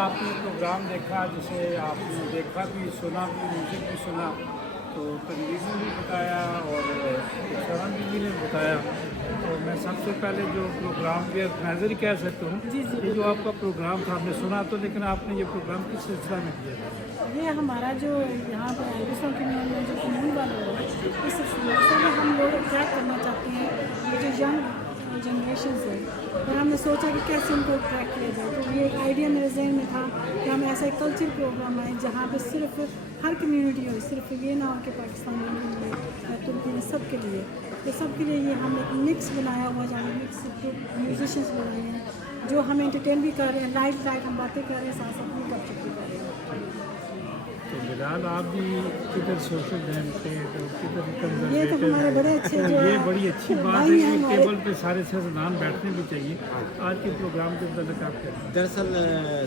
آپ نے پروگرام دیکھا جسے آپ نے دیکھا بھی سنا بھی میوزک بھی سنا تو تنویر نے بھی بتایا اور شرم بھی نے بتایا. تو میں سب سے پہلے جو پروگرام کے آرگنائزر ہی کہہ سکتا ہوں یہ جو آپ کا پروگرام تھا آپ نے سنا تو لیکن آپ نے یہ پروگرام کس سلسلہ میں کیا تھا؟ یہ ہمارا جو یہاں پر دوسروں کے میں جو قانون والے ہیں اس سلسلے میں ہم لوگ اٹریکٹ کرنا چاہتے ہیں یہ جو ینگ جنریشنز ہے اور ہم نے سوچا کہ کیسے ان کو اٹریکٹ کیا جائے. تو یہ ایک آئیڈیا میرے ذہن میں تھا کہ ہم ایسا ایک کلچر پروگرام آئے جہاں پہ صرف ہر کمیونٹی ہو, صرف یہ نہ ہو کہ پاکستانی میں یا ترکی میں سب کے لیے, تو سب کے لیے یہ ہم ایک مکس بنایا ہوا جہاں مکس میوزیشنس بنائے ہیں جو ہمیں انٹرٹین بھی کر رہے ہیں, لائٹ ہم باتیں کر رہے ہیں, ساتھ ساتھ بھی کر چکے کر رہے ہیں. تو بلال آپ بھی کدھر سوشل ڈیموکریٹ یہ تو ہمارے بڑے اچھے جو یہ بڑی اچھی بات ہے کہ ٹیبل پہ سارے سیاستدان بیٹھنے بھی چاہیے. آج کے پروگرام کے متعلق آپ کہتے ہیں؟ دراصل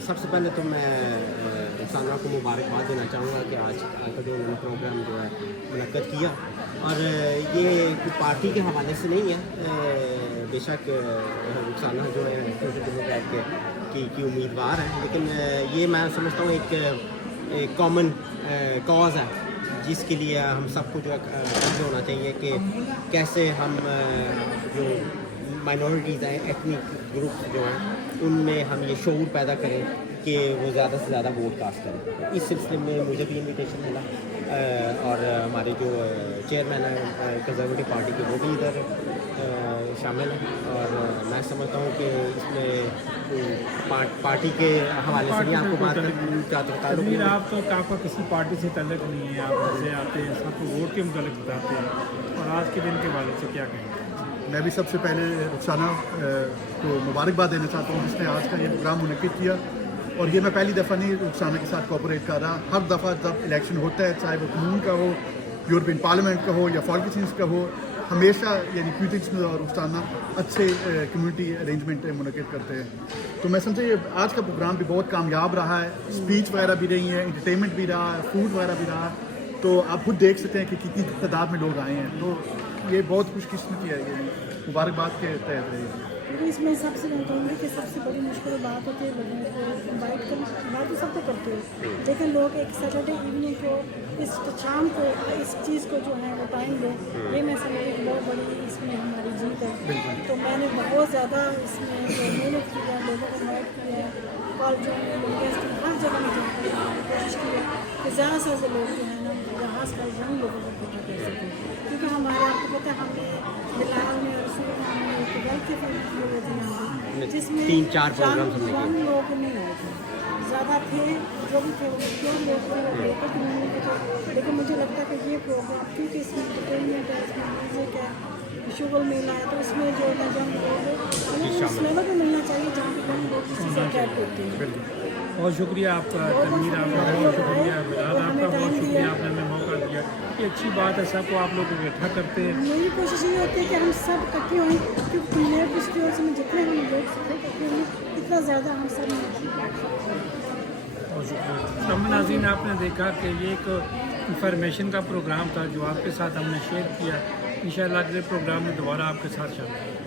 سب سے پہلے تو میں رخسانہ کو مبارکباد دینا چاہوں گا کہ آج کا جو انہوں نے پروگرام جو ہے منعقد کیا, اور یہ پارٹی کے حوالے سے نہیں ہے, بے شک رخسانہ جو ہے سوشل ڈیموکریٹ کی امیدوار ہیں, لیکن یہ میں سمجھتا ہوں ایک کامن کاز ہے جس کے لیے ہم سب کو جو ہونا چاہیے کہ کیسے ہم جو مائنورٹیز ہیں, ایتھنک گروپس جو ہیں, ان میں ہم یہ شعور پیدا کریں کہ وہ زیادہ سے زیادہ ووٹ کاسٹ کریں. اس سلسلے میں مجھے بھی انویٹیشن ملا اور ہمارے جو چیئرمین ہیں کنزرویٹو پارٹی کے وہ بھی ادھر شامل ہیں, اور میں سمجھتا ہوں کہ اس میں پارٹی کے حوالے سے بھی آپ کو بات کرنی ہے. آپ تو آپ کا کسی پارٹی سے تعلق نہیں ہے, آپ ایسے آتے ہیں سب کو ووٹ کے متعلق بتاتے ہیں, اور آج کے دن کے حوالے سے کیا کہیں؟ میں بھی سب سے پہلے رخسانہ کو مبارکباد دینا چاہتا ہوں جس نے آج کا یہ پروگرام منعقد کیا, اور یہ میں پہلی دفعہ نہیں رخسانہ کے ساتھ کوآپریٹ کر رہا. ہر دفعہ جب الیکشن ہوتا ہے, چاہے وہ قانون کا ہو, یورپین پارلیمنٹ کا ہو یا پالیٹیشنس کا ہو, ہمیشہ یعنی میٹنگس میں اور رخسانہ اچھے کمیونٹی ارینجمنٹ منعقد کرتے ہیں. تو میں سمجھتا ہوں آج کا پروگرام بھی بہت کامیاب رہا ہے, اسپیچ وغیرہ بھی رہی ہے, انٹرٹینمنٹ بھی رہا ہے, فوڈ وغیرہ بھی رہا, تو آپ خود دیکھ سکتے ہیں کہ کتنی تعداد میں لوگ آئے ہیں. تو یہ بہت خوش قسمتی ہے, یہ مبارکباد کے تحت رہی ہے. اس میں سب سے میں کہوں گی کہ سب سے بڑی مشکل بات ہوتی ہے لوگوں کو انوائٹ کرنا. انوائٹ تو سب کو کرتے ہیں, لیکن لوگ ایک سیٹرڈے ایوننگ کو اس شام کو اس چیز کو جو ہے وہ ٹائم دیں, یہ میں سمجھ ایک بہت بڑی اس میں ہماری جیت ہے. تو میں نے بہت زیادہ اس میں محنت کی ہے, لوگوں کو انوائٹ کیا ہے, کالجوں میں یونیورسٹی ہر جگہ میں کوشش کی ہے کہ زیادہ سے زیادہ لوگ جو ہیں نا یہاں سے ینگ لوگوں کو اکٹھا کر سکیں, کیونکہ ہمارے آپ کو پتہ ہے ہم نے بلال میں اور رسول میں ہم نے ایک ویلتھ جس میں 3-4 پروگرام لوگ نہیں ہوئے تھے, زیادہ تھے جو بھی تھے وہ لوگ تھے لوکل کمیونٹی کے تھے. لیکن مجھے لگتا ہے کہ یہ پروگرام کیونکہ اس میں انٹرٹینمنٹ ہے, اس میں میوزک ہے, شغل میلہ ہے, تو اس میں جو ہے ینگ لوگ ہمیں اس لیول پہ ملنا چاہیے جہاں پہ ینگ لوگ کسی سے اٹریکٹ ہوتے ہیں. بہت شکریہ آپ کا تنویر, آپ کا بہت شکریہ بلال, آپ کا بہت شکریہ, آپ نے ہمیں موقع دیا. یہ اچھی بات ہے, سب کو آپ لوگ اکٹھا کرتے ہیں. میری کوشش یہ ہوتی ہے کہ ہم سب اکٹھے ہوئیں, کیونکہ میرے فیسٹیولس میں جتنے ہم لوگ اکٹھے ہوئے اتنا زیادہ ہم سب بہت شکریہ. ناظرین, آپ نے دیکھا کہ یہ ایک انفارمیشن کا پروگرام تھا جو آپ کے ساتھ ہم نے شیئر کیا. انشاءاللہ اگلے پروگرام میں دوبارہ آپ کے ساتھ شامل